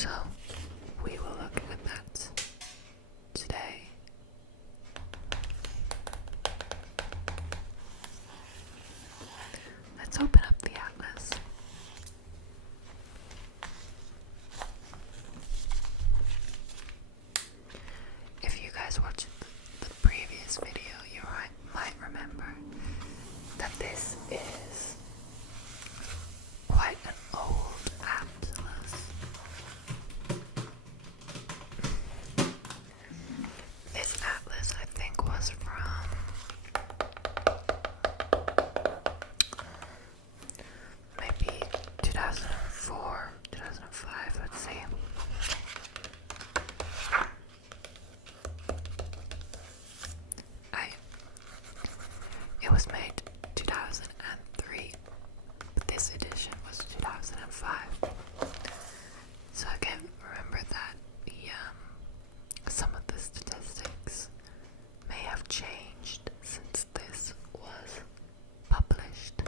So we will look at that today. Let's open up the atlas. If you guys watched the previous video, you might remember that this is quite an old atlas. This atlas, I think, was from maybe 2004, 2005, let's see. It was made 2003, but this edition was 2005. So I can remember that some of the statistics may have changed since this was published.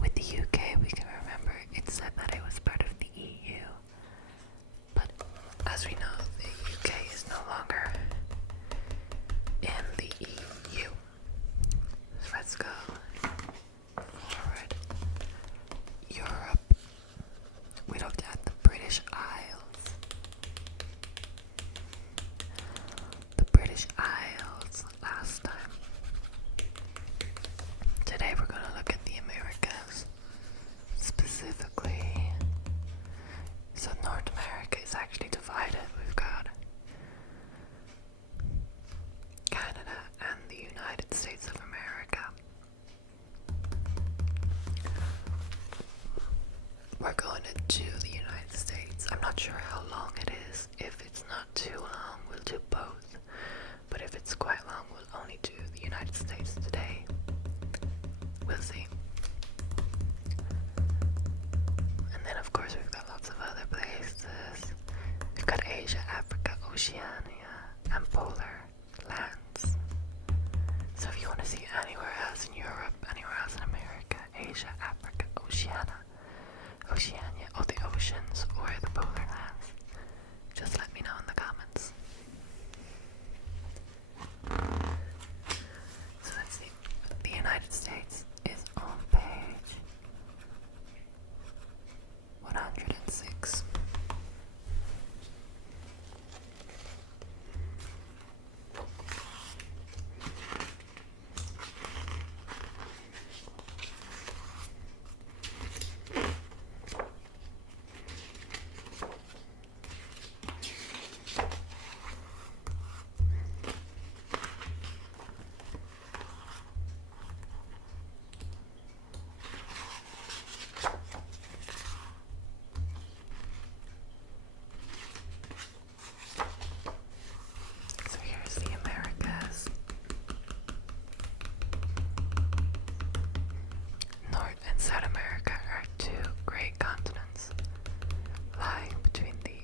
With the UK, we can remember it said that it was part of the EU, but as we know, the UK is no longer in the EU. So let's go forward. Europe. We looked at the British Isles. The British Isles last time. Today we're going to look at the Americas. Specifically, so North America is actually divided. We've got Canada and the United States of America. We're going to do the United States. I'm not sure how long it is. If it's not too long, we'll do both. But if it's quite long, we'll only do the United States today. We'll see. And then of course we've got lots of other places. We've got Asia, Africa, Oceania, and polar lands. So if you want to see anywhere else in Europe, anywhere else in America, Asia, Africa, Oceania, or the oceans, or the polar lands, just let me know in the comments. So let's see. The United States is on page 106. So here's the Americas. North and South America are two great continents lying between the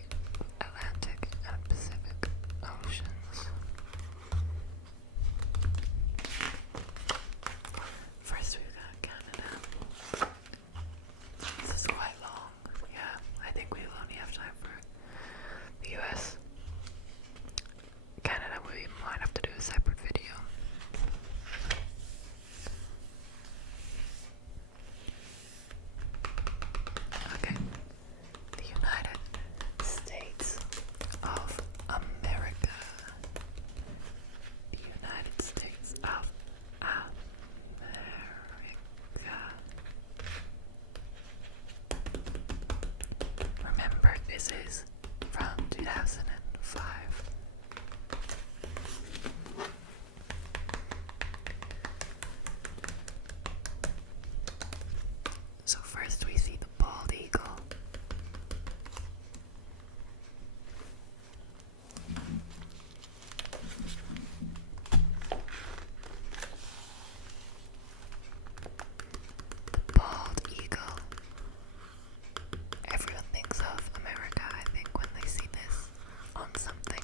Atlantic and Pacific Oceans. First we've got Canada. This is quite long. Yeah, I think we will only have time for the US. Canada, we might have to do a separate video. Okay, the United States of America. The United States of America. Remember, this is from 2005. So first we see the bald eagle. The bald eagle. Everyone thinks of America, I think, when they see this on something.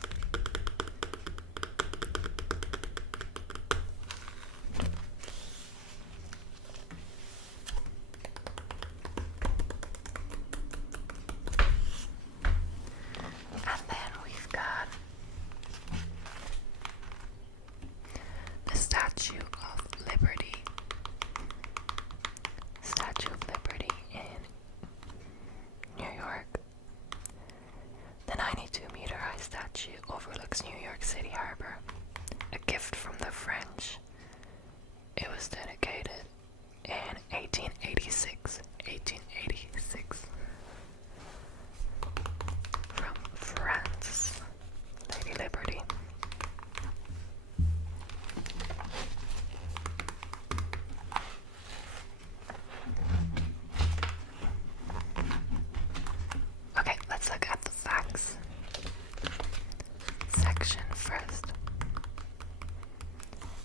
overlooks New York City Harbor, a gift from the French. It was dedicated in 1886. 1886. From France, Lady Liberty. Okay, let's look at the facts section first.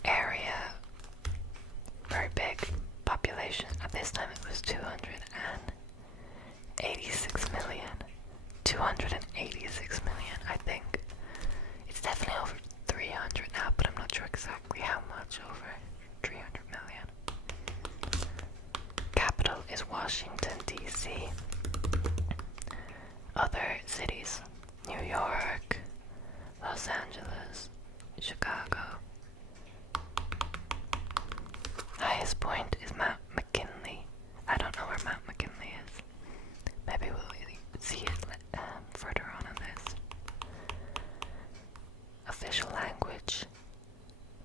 Area, very big. Population, at this time it was 286 million. 286 million, I think. It's definitely over 300 now, but I'm not sure exactly how much over 300 million. Capital is Washington, D.C. Other cities: New York, Los Angeles, Chicago. Highest point is Mount McKinley. I don't know where Mount McKinley is. Maybe we'll see it further on in this. Official language: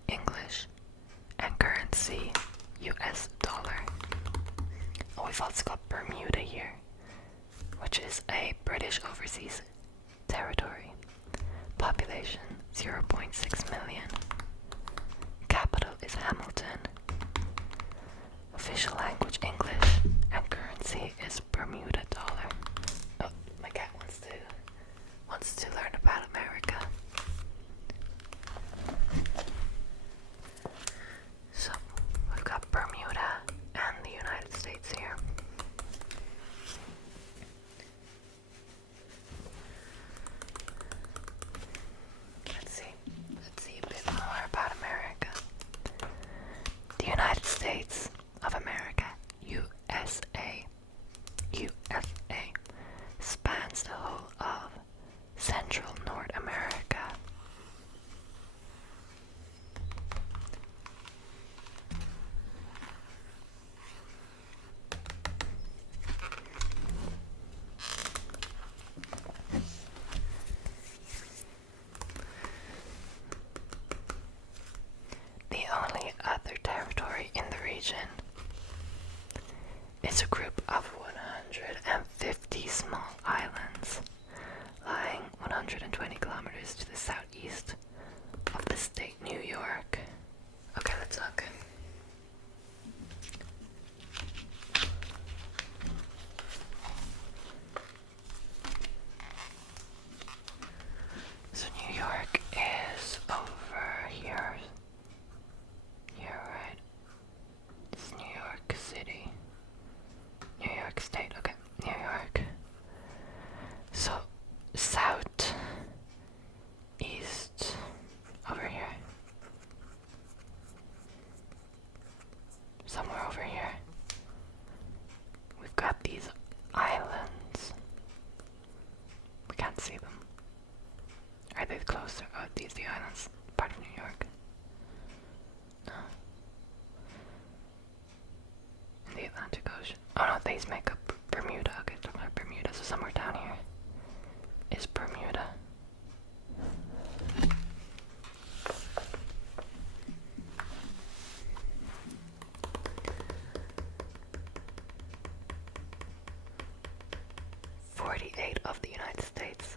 English, and currency: US dollar. Oh, we've also got Bermuda here, which is a British overseas territory. Population 0.6 million. Capital is Hamilton. Official language English, and currency is Bermuda dollar. Oh, my cat wants to learn about America. So we've got Bermuda and the United States here. Let's see a bit more about America. The United States of America, USA, spans the whole of Central North America. The only other territory in the region is a group of 150 small islands lying 120 kilometers to the southeast of the state New York. Okay, let's look. So New York is over here. Here, right? It's New York City. New York State, okay. New York. So, south, east, over here. Somewhere over here. We've got these islands. We can't see them. Are they closer? Oh, these the islands. Part of New York. No. In the Atlantic Ocean. Oh no, these make up Bermuda. Okay, talking about Bermuda. So somewhere down here is Bermuda. "48 of the United States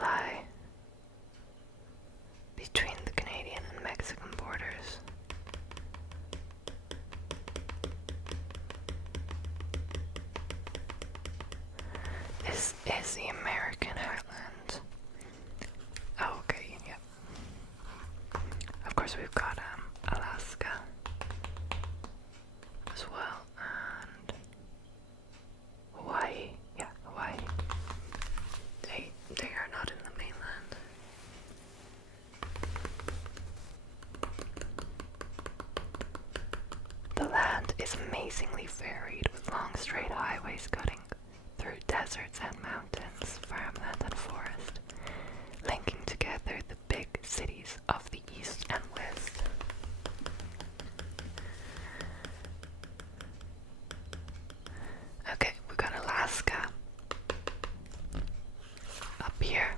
lie between the Canadian and Mexican borders. This is the American heartland. Oh, okay, yeah. Of course, we've got Alaska as well, and Hawaii. Yeah, Hawaii. They are not in the mainland. The land is amazingly varied, with long straight highways cutting through deserts and mountains, farmland and forest, linking together the big cities of the east and west. Okay, we got Alaska up here.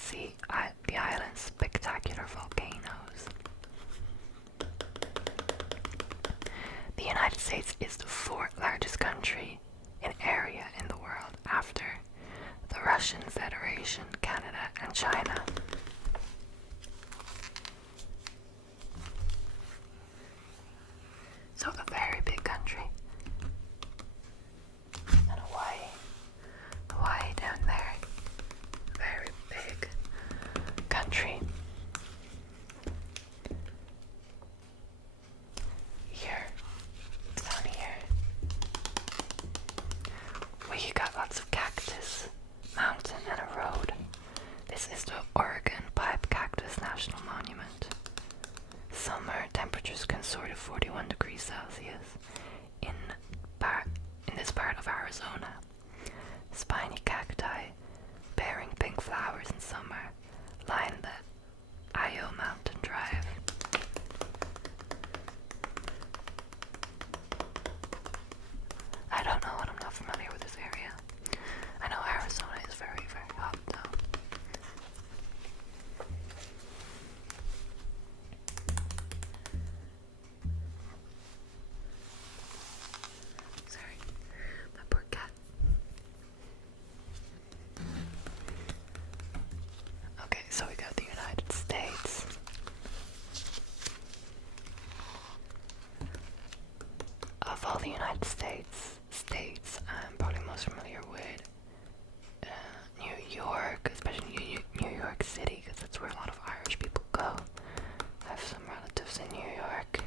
see the island's spectacular volcanoes. The United States is the fourth largest country in area in the world after the Russian Federation, Canada, and China. So a very big country. And Hawaii down there. Very big country. Here, down here, we got lots of cactus, mountain, and a road. This is the Oregon Pipe Cactus National Monument. Summer temperatures can soar to 41 degrees Celsius in this part of Arizona. Spiny cacti bearing pink flowers in summer line the Io Mountain Drive. I don't know, and I'm not familiar with this area. I know Arizona is very, very hot though. Sorry, my poor cat. Okay, so we got the United States. Of all the United States, I'm probably most familiar with New York, especially New York City, because that's where a lot of Irish people go. I have some relatives in New York.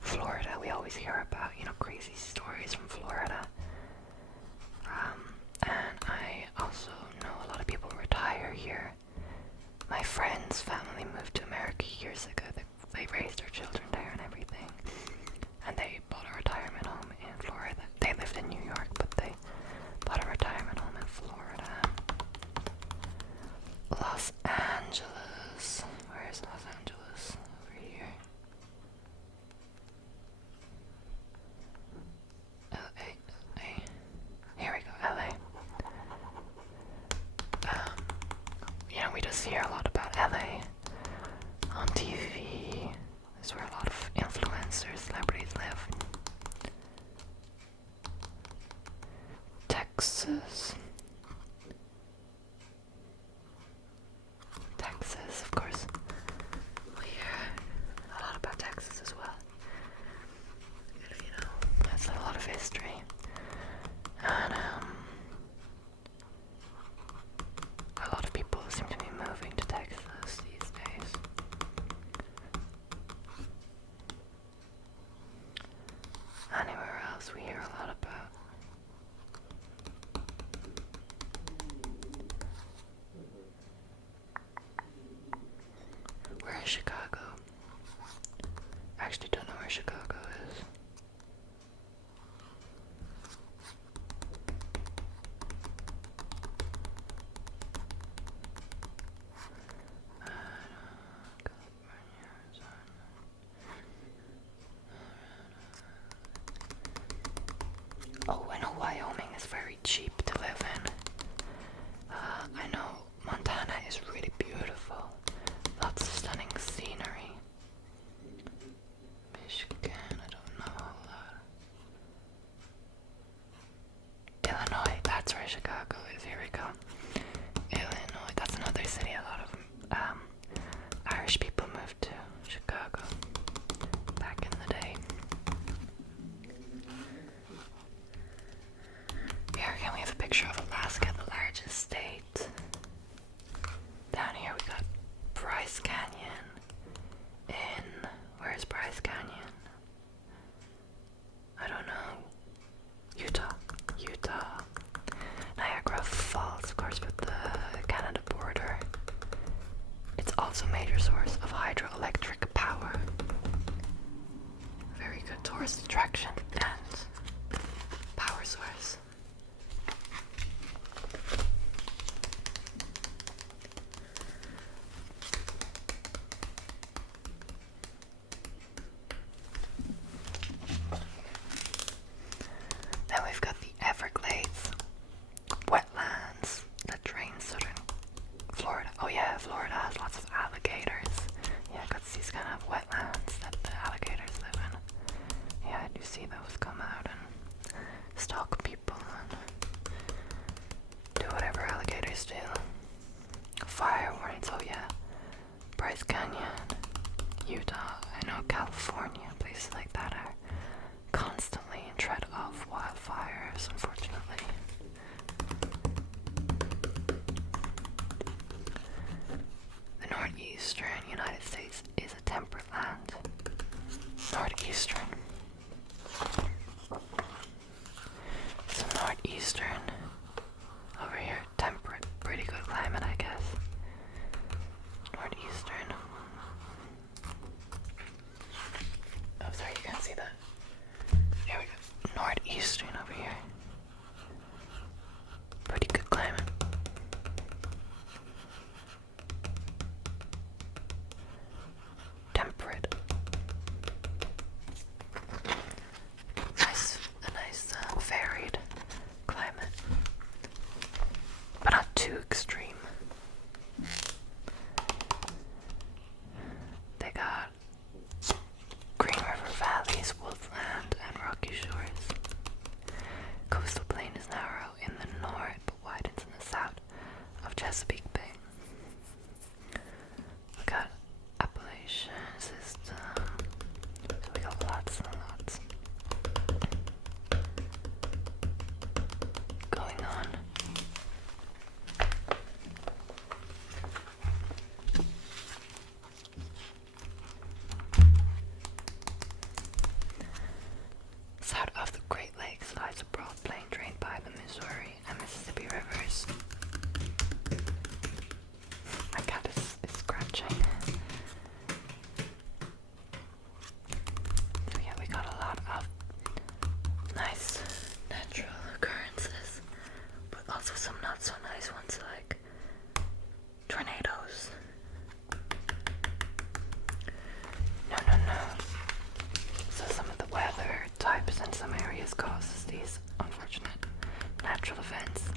Florida, we always hear about, crazy stories from Florida. And I also know a lot of people retire here. My friend's family moved to America years ago. They raised their children there and everything. And they bought a retirement home in Florida. They lived in New York, but they bought a retirement home in Florida. Los Angeles. Where is Los Angeles? Over here. LA. Here we go, LA. We just hear a lot about LA on TV. That's where a lot of influencers, celebrities live. Texas. Texas, of course. We hear a lot about Texas as well. That's a lot of history. And a lot of people seem to be moving to Texas these days. Anywhere else we hear a lot about. Where is Chicago? I actually don't know where Chicago is. Oh, I know Wyoming is very cheap to live in. I know Montana is really beautiful. Lots of stunning scenery. Michigan, I don't know a lot. Illinois, that's where Chicago is. Here we go. Illinois, that's another city. A lot of Irish people moved to Chicago back in the day. Here again we have a picture of Alaska, the largest state. Down here we got Bryce Canyon where's Bryce Canyon? I don't know. Utah. Niagara Falls, of course, with the Canada border. It's also a major source of hydroelectric power. Very good tourist attraction and power source. winters, unfortunately. The northeastern United States is a temperate land. Northeastern. So northeastern over here, temperate, pretty good climate, I guess. Northeastern. Oh, sorry, you can't see that. There we go. Northeastern over here. Pretty good climate. Temperate. A nice varied climate, but not too extreme. They got Green River valleys, woodland, and rocky shores. Coastal plain is narrow in the north but widens in the south of Chesapeake Bay. We got Appalachian system, so we got lots and lots going on. South of the Great Lakes lies a broad plain drained by the Missouri and Mississippi rivers. My cat is scratching. So yeah, we got a lot of nice natural occurrences, but also some not so nice ones like tornadoes. No. So some of the weather types in some areas causes these unfortunate natural events.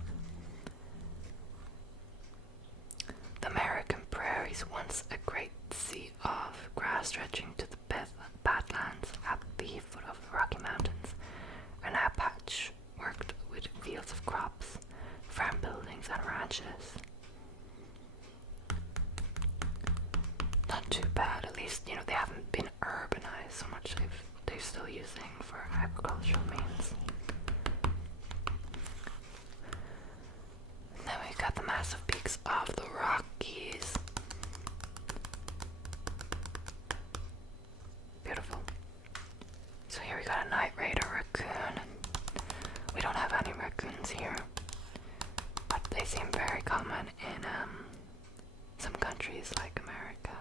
The American prairies, once a great sea of grass stretching to the badlands at the foot of the Rocky Mountains, are now patchworked with fields of crops, farm buildings, and ranches. Not too bad, at least, they haven't been urbanized so much. They're still using for agricultural means. Then we got the massive peaks of the Rockies. Beautiful. So here we got a night raider raccoon. We don't have any raccoons here, but they seem very common in some countries like America,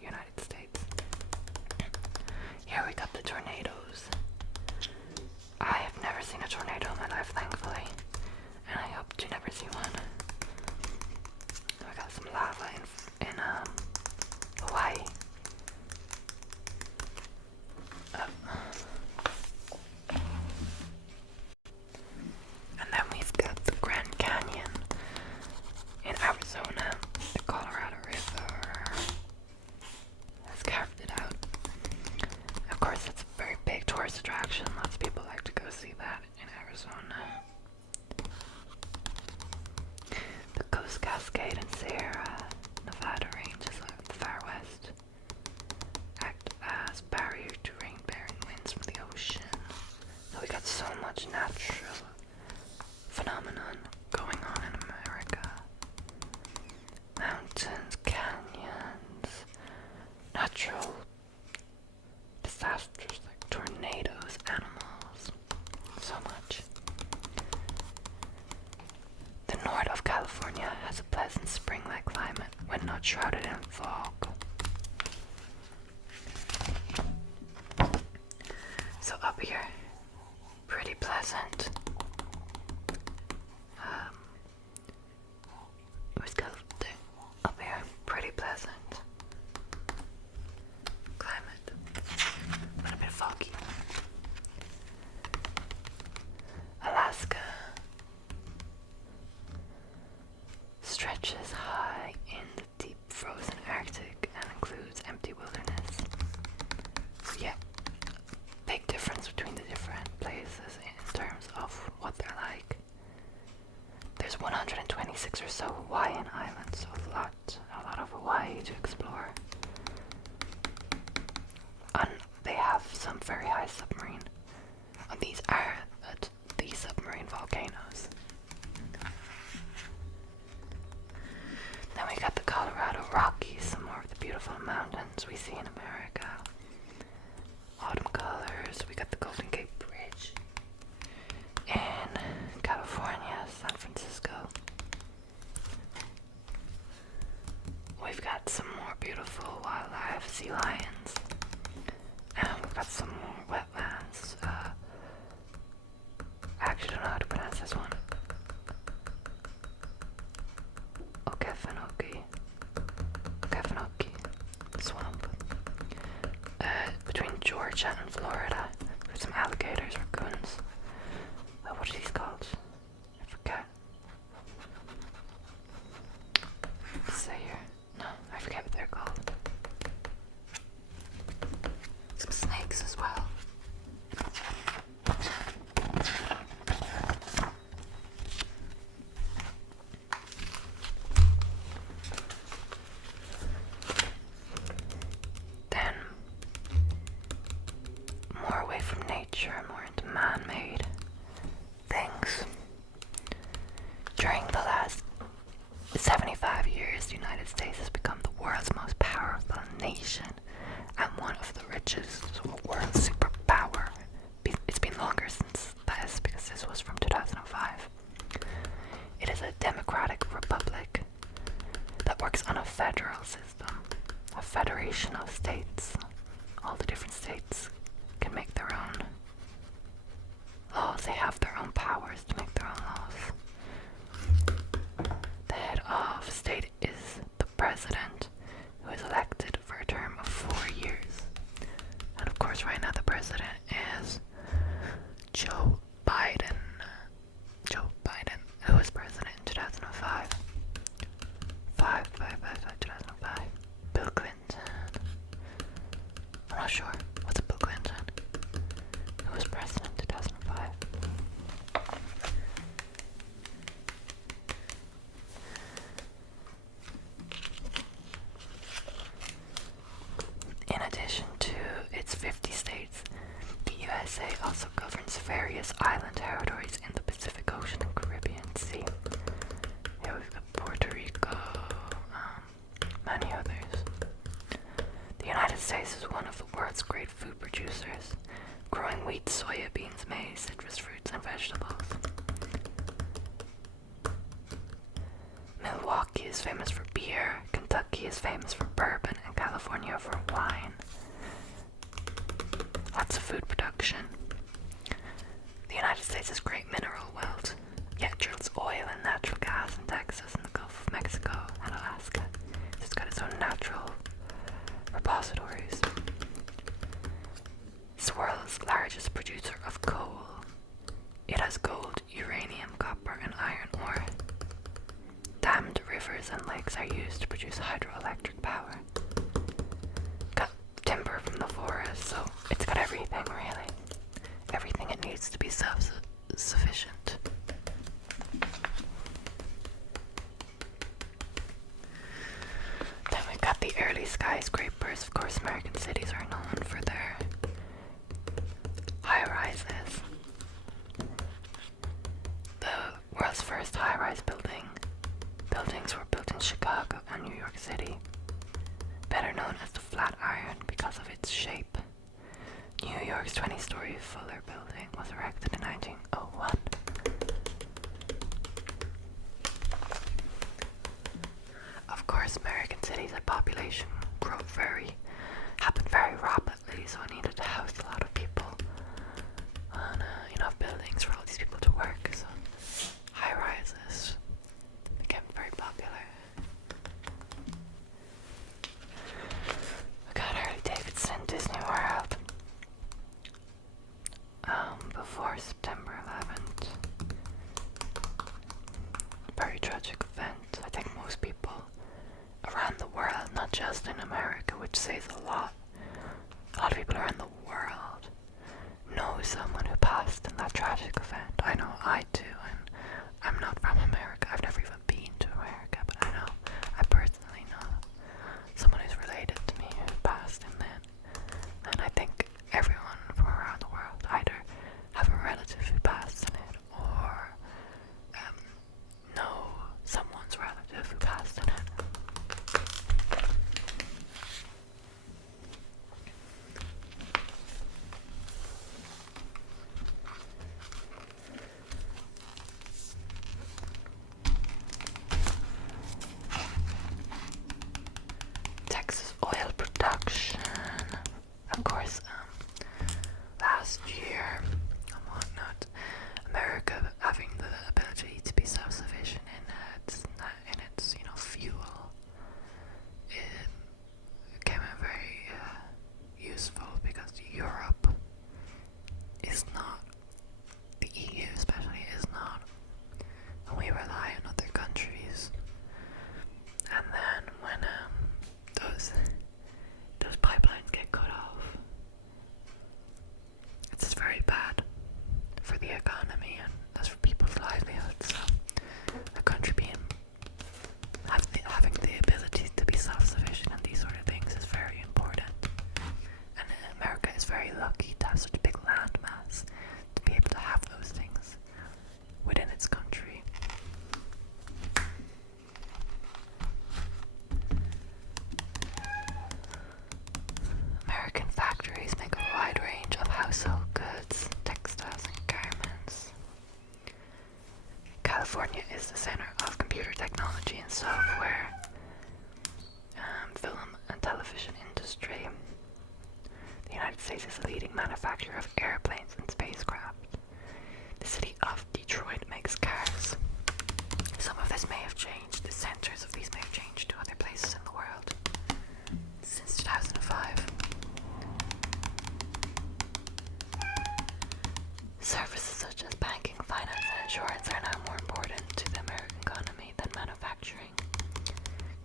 United States. Here we got the tornadoes. I have never seen a tornado in my life, thankfully, and I hope to never see one. We got some lava in Hawaii. And then we've got the Grand Canyon in Arizona. The Colorado River has carved it out. Of course, it's a very big tourist attraction. Lots of people like to go see that in Arizona. The Coast Cascade and Sierra Nevada ranges of the far west act as barrier to rain-bearing winds from the ocean. So we got so much natural phenomenon going on in America. Mountains, canyons, natural disasters like tornadoes, animals, so much. The north of California has a pleasant spring-like climate when not shrouded in fog. So up here, pretty pleasant. Where's California? Up here, pretty pleasant climate. A little bit foggy. Alaska stretches high in the deep frozen Arctic and includes empty wilderness. So yeah, big difference between the different places in terms of what they're like. There's 126 or so Hawaiian islands, so a lot of Hawaii to explore. And they have some very high submarine. These Rancher in Florida. There's some alligators, raccoons. What are these called? I forget. Let's say here. No, I forget what they're called. Some snakes as well. Then, more away from nature, more into man-made things. During the last 75 years, the United States has become the world's most powerful nation and one of the richest world superpower. It's been longer since this because this was from 2005. It is a democratic republic that works on a federal system, a federation of states. All the different states can make their own laws. They have their own powers to make their own laws. The head of state is the president, who is elected for a term of 4 years. And of course, right now the president is Joe Biden. Joe Biden, who was president in 2005. 2005. Bill Clinton. I'm not sure. What's Bill Clinton? Who was president in 2005? In addition to its 50 states, the USA also governs various island territories in the Pacific Ocean and Caribbean Sea. Here we've got Puerto Rico, many others. The United States is one of the world's great food producers, growing wheat, soya beans, maize, citrus fruits, and vegetables. Milwaukee is famous for beer, Kentucky is famous for bourbon, and California for wine. Lots of food production. The United States has great mineral wealth, yet drills oil and natural gas in Texas and the Gulf of Mexico and Alaska. It's got its own natural repositories. It's the world's largest producer of coal. It has gold, uranium, copper, and iron ore. Dammed rivers and lakes are used to produce hydroelectric power. Got timber from the forest, so it's got everything, really. Everything it needs to be self-sufficient. Then we've got the early skyscrapers. Of course, American cities are known for their high-rises. The world's first high-rise buildings were built in Chicago and New York City, better known as the Flatiron because of its shape. New York's 20-story Fuller Building was erected in 1901. Of course, American cities had population growth happened very rapidly, so it needed to house a lot of people and enough buildings for all these people to work. So high-rises became very popular. We got Harley-Davidson, Disney World. Before September 11th. Very tragic event. I think most people around the world, not just in America, which says a lot of people around the world California is the center of computer technology and software, film and television industry. The United States is a leading manufacturer of airplanes and spacecraft. The city of Detroit makes cars. Some of this may have changed. The centers of these may have changed to other places in the world since 2005. Services such as banking, finance, and insurance are now more important to the American economy than manufacturing.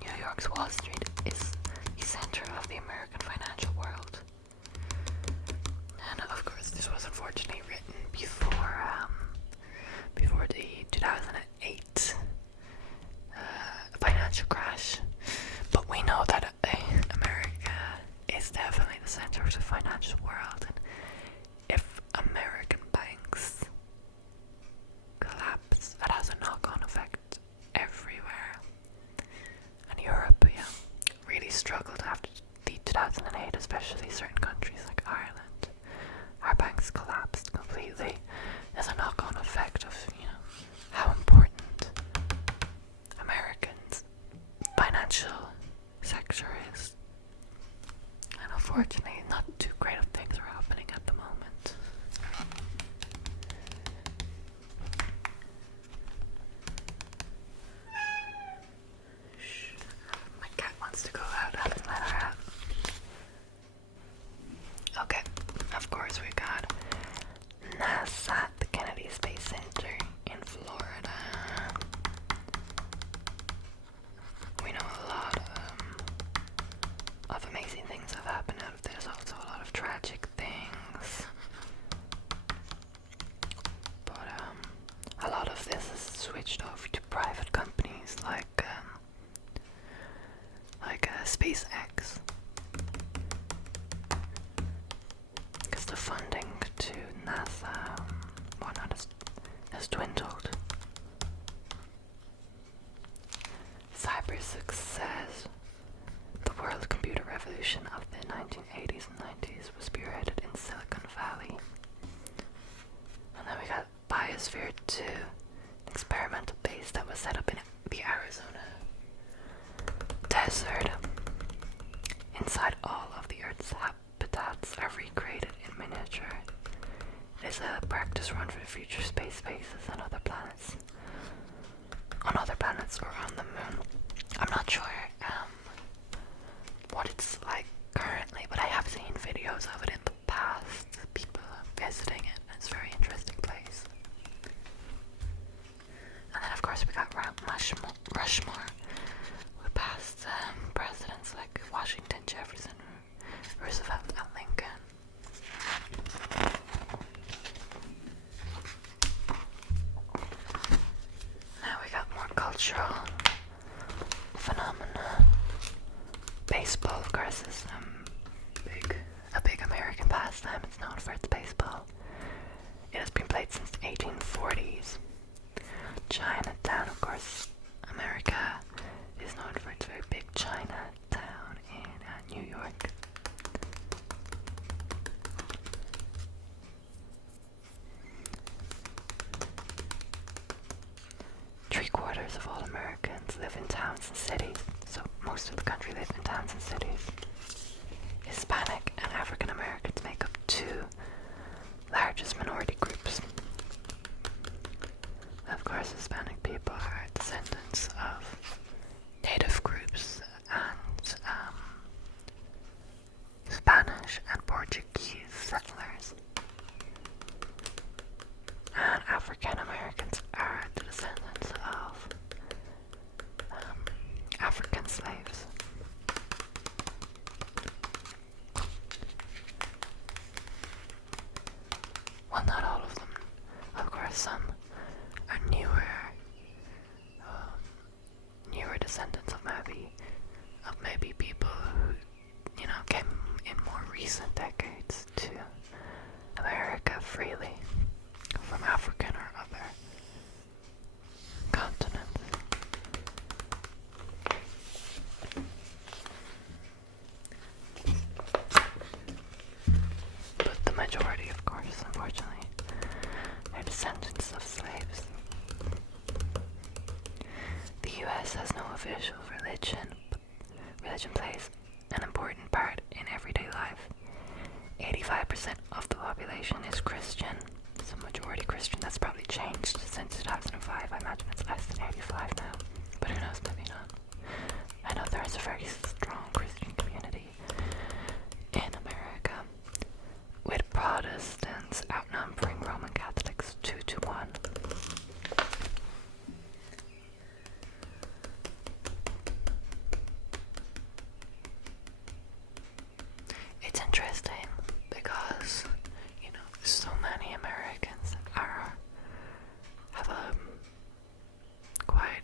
New York's Wall Street is the center of the American financial world. And of course, this was unfortunately written before the 2008 financial crash. But we know that America is definitely the center of the financial world. And if American banks collapse, that has a knock-on effect everywhere. And Europe, really struggled after the 2008, especially certain countries like Ireland. Our banks collapsed completely. There's a knock-on effect of, how important Americans' financial sector is. And unfortunately, not too great of things are happening at the moment. My cat wants to go out. I haven't let her out. Okay, of course we got NASA, the Kennedy Space Center in Florida. We know a lot of amazing things have happened out of this, also a lot of tragic things. But a lot of this is switched over to private companies like SpaceX. Because the funding to NASA has dwindled. Cyber success. The world computer revolution of the 1980s and 90s was spearheaded in Silicon Valley. And then we got Biosphere 2, an experimental base that was set up in the Arizona desert. Inside, all of the Earth's habitats are recreated in miniature. It is a practice run for future space bases on other planets. On other planets or on the moon. I'm not sure what it's like currently, but I have seen videos of it in the past. People visiting it, and it's a very interesting place. And then of course we got Rushmore. We passed presidents like Washington, Jefferson, Roosevelt, and Lincoln. Now we got more cultural phenomena. Baseball, of course, is a big American pastime. It's known for its baseball. It has been played since the 1840s. Chinatown, of course, America is known for its very big Chinatown in New York. Three-quarters of all Americans live in towns and cities, so most of the country lives in towns and cities. Hispanic and African Americans make up two largest minority groups. Of course, Hispanic people are descendants of native groups and Spanish and Portuguese settlers. And African Americans are the descendants of African slaves. Well, not all of them. Of course, some are newer official religion, but religion plays an important part in everyday life. 85% of the population is Christian. It's a majority Christian. That's probably changed since 2005. I imagine it's less than 85 now. But who knows, maybe not. I know there is a very strong Christian community in America, with Protestants outnumbering Roman Catholics 2-1. It's interesting because, you know, so many Americans have a quite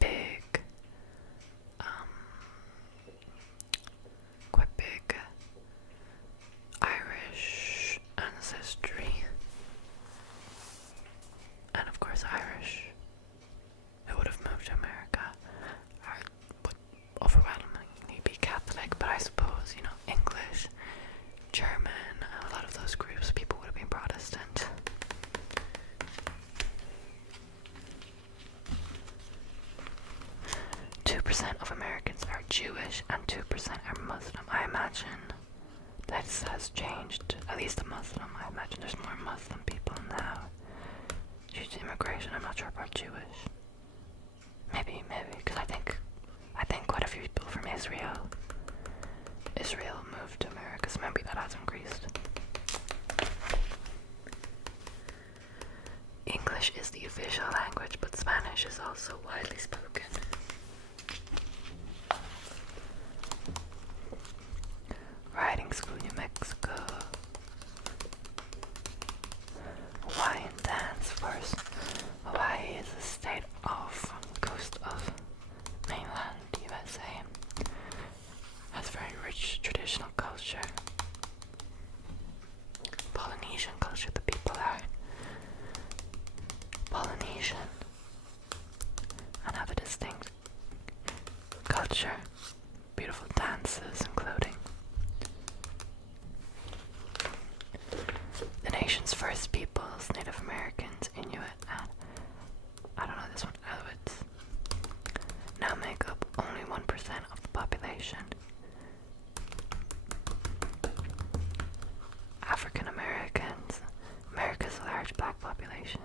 big, Irish ancestry, and of course Irish who would have moved to America would overwhelmingly be Catholic, but I suppose, you know, English, German, a lot of those groups, people would have been Protestant. Of Americans are Jewish and 2% are Muslim. I imagine this has changed, at least a Muslim. I imagine there's more Muslim people now due to immigration. I'm not sure about Jewish. Maybe, because I think quite a few people from Israel moved to America, so maybe that has increased. English is the official language, but Spanish is also widely spoken. Riding School, New Mexico. Hawaiian dance first. Hawaii is a state off the coast of mainland USA. Has very rich traditional culture. Polynesian culture, the people are Polynesian and have a distinct culture. Beautiful dances and clothing. The nation's first peoples, Native Americans, Inuit, and I don't know this one, Inuits, now make up only 1% of the population. African Americans, America's large black population,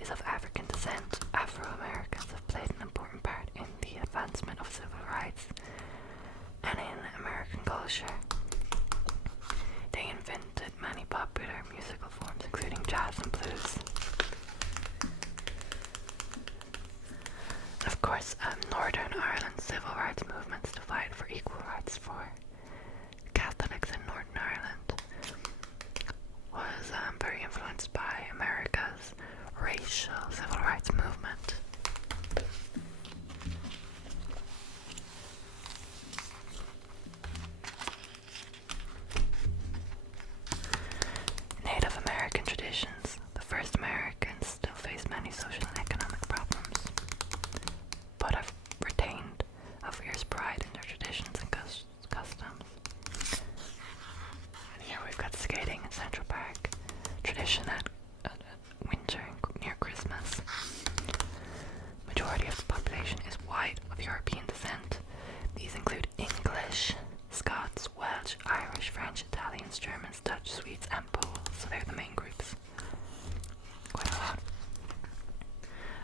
is of African descent. Afro-Americans have played an important part in the advancement of civil rights and in American culture. They invented many popular musical forms, including jazz and blues. And of course, Northern Ireland's civil rights movements to fight for equal rights for Catholics in Northern Ireland was very influenced by America's racial civil rights movement. Native American traditions. The first Americans still face many social and economic problems, but have retained a fierce pride in their traditions and customs. And here we've got skating in Central Park, tradition at winter near Christmas. Majority of the population is white of European descent. These include English, Scots, Welsh, Irish, French, Italians, Germans, Dutch, Swedes, and Poles. So they're the main groups. Quite a lot.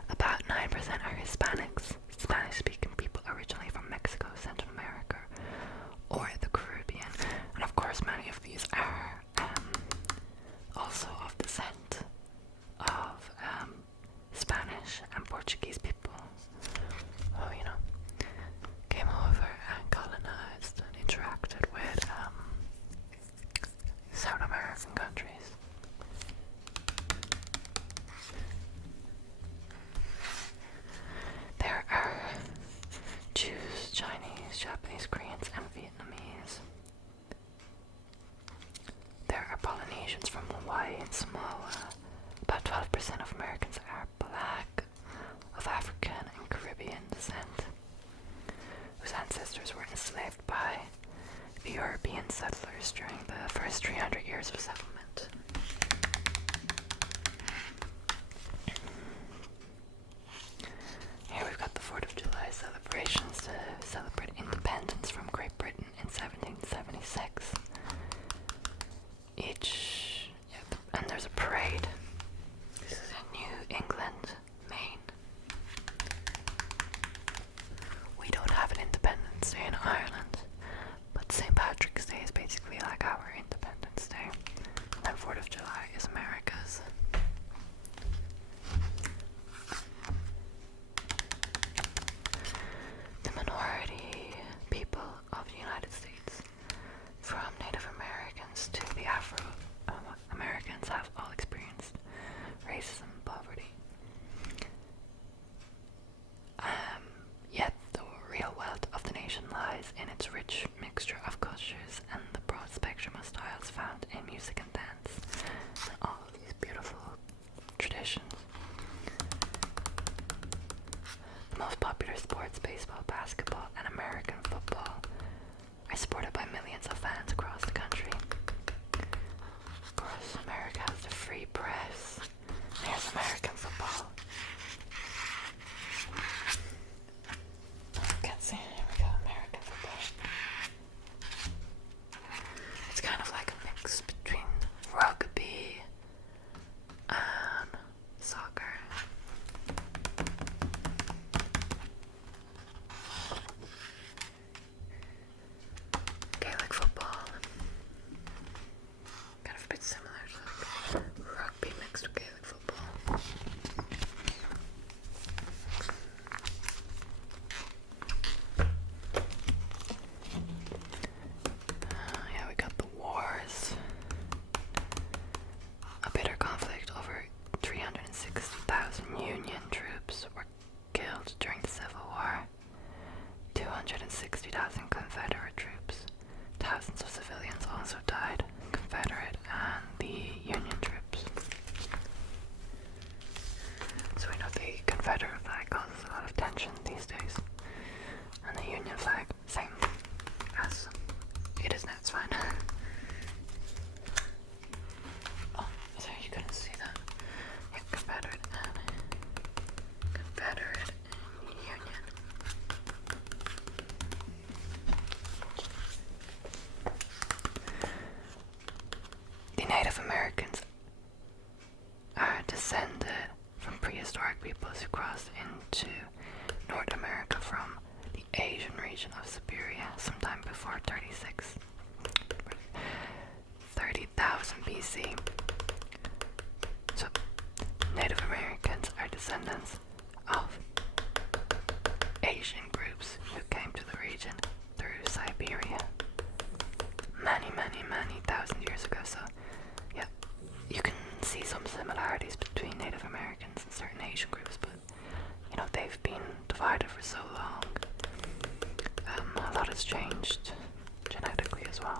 About 9% are Hispanics, Spanish-speaking people originally from Mexico, Central America, or the Caribbean. And of course, many of these are also of descent of Spanish and Portuguese people who, you know, came over and colonized and interacted with South American countries. There are Jews, Chinese, Japanese, Koreans, and Vietnamese. There are Polynesians from Hawaii and Samoa. About 12% of Americans are black, of African and Caribbean descent, whose ancestors were enslaved by the European settlers during the first 300 years of settlement. Here we've got the 4th of July celebration. sports, baseball, basketball, and American football, are supported by millions of fans across the country. Of course, America has the free press. Here's American football. Can't see. Here we go, American football. It's kind of like a mix between rugby and soccer. Gaelic football. Kind of a bit similar to like rugby mixed with Gaelic football. Yeah, we got the wars. A bitter conflict over 360,000 Union troops were killed during the Civil War. 260,000 Confederate troops. Thousands of civilians also died, Confederate and the Union troops. So we know the Confederate flag causes a lot of tension these days. And the Union flag, same as it is now, it's fine. Oh, sorry, you couldn't see that. Yeah, Confederate and Union. The Native Americans are descended from prehistoric peoples who crossed into North America from the Asian region of Siberia sometime before 30,000 BC. So, Native Americans are descendants of Asian groups who came to the region through Siberia many thousand years ago. So, yeah, you can see some similarities between Native Americans and certain Asian groups, but you know, they've been divided for so long. A lot has changed genetically as well.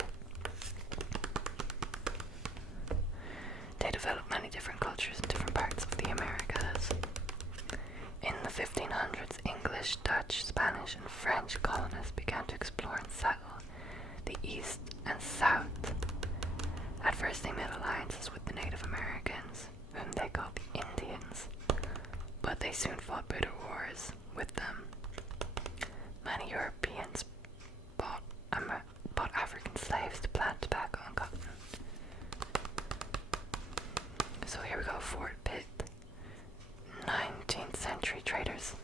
They developed many different cultures in different parts of the Americas. In the 1500s, English, Dutch, Spanish, and French colonists began to explore and settle the East and South. At first, they made alliances with the Native Americans, whom they called the Indians, but they soon fought bitter wars with them. Many Europeans bought African slaves to plant tobacco and cotton. So here we go, Fort Pitt. 19th century traders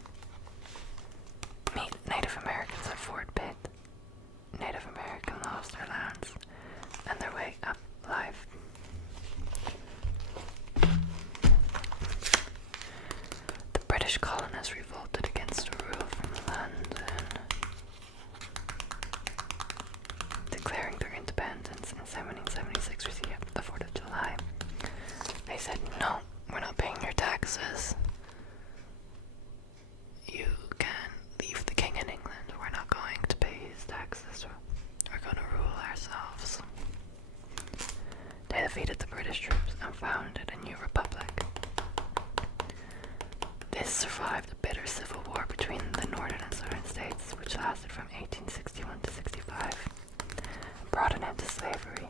meet Native Americans at Fort Pitt. Native Americans lost their lands and their way up life. The British colonists revolted against a rule from London, declaring their independence in 1776, the 4th of July. They said, no, we're not paying your taxes. You can leave the king in England. We're not going to pay his taxes. We're going to rule ourselves. They defeated the British troops and founded a new republic. This survived a bitter civil war between the northern and southern states, which lasted from 1861 to 65, and brought an end to slavery.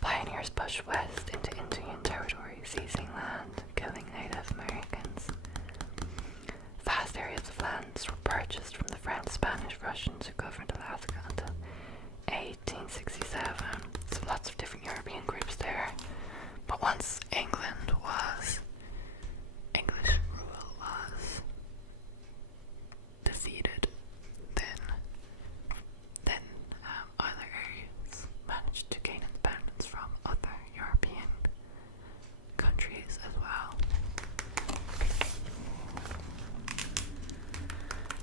Pioneers pushed west into Indian territory, seizing land, killing Native Americans. Vast areas of lands were purchased from the French, Spanish, Russians who governed Alaska until 1867. So lots of different European groups there. But once English rule was defeated, then other areas managed to gain independence from other European countries as well.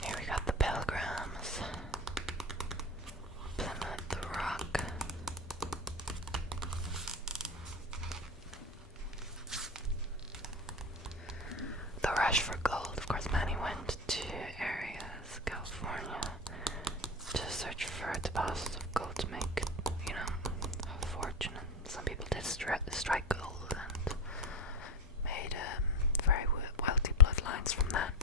Here we got the Pilgrims, Plymouth Rock. The rush for gold, of course, many went to areas, California, to search for deposits of gold to make, you know, a fortune. And some people did strike gold and made very wealthy bloodlines from that.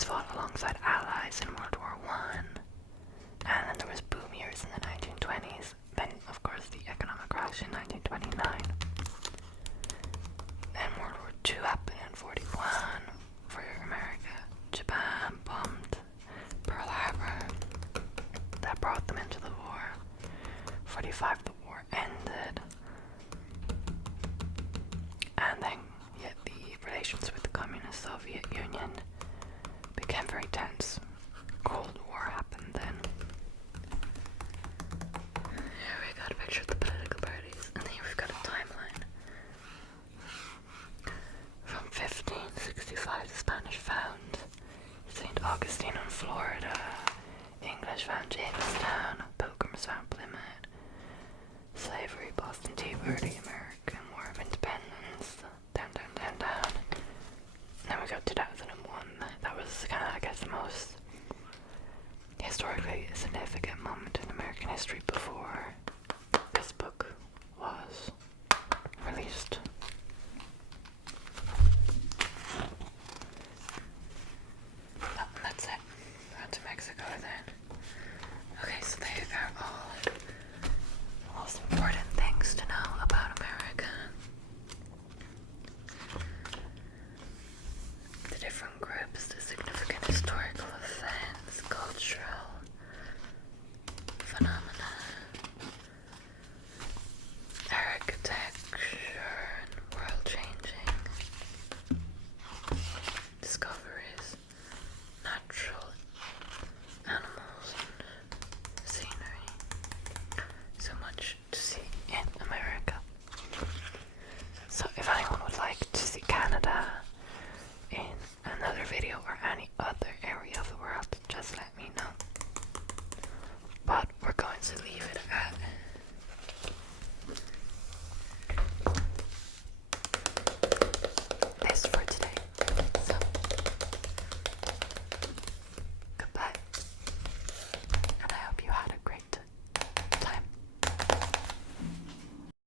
These fought alongside allies in World War One, and then there was boom years in the 1920s. Then, of course, the economic crash in 1929. Then World War II happened in 41 for America. Japan bombed Pearl Harbor. That brought them into the war. 45, the war ended. And then, yet the relations with the communist Soviet Union became very tense. Cold War happened then. Here we got a picture of the political parties, and here we've got a timeline. From 1565, the Spanish found St. Augustine in Florida, English found Jamestown, Pilgrims found Plymouth, slavery, Boston Tea Party, American War of Independence, down. Then we got 2001. That was kind of, I guess, the most historically significant moment in American history before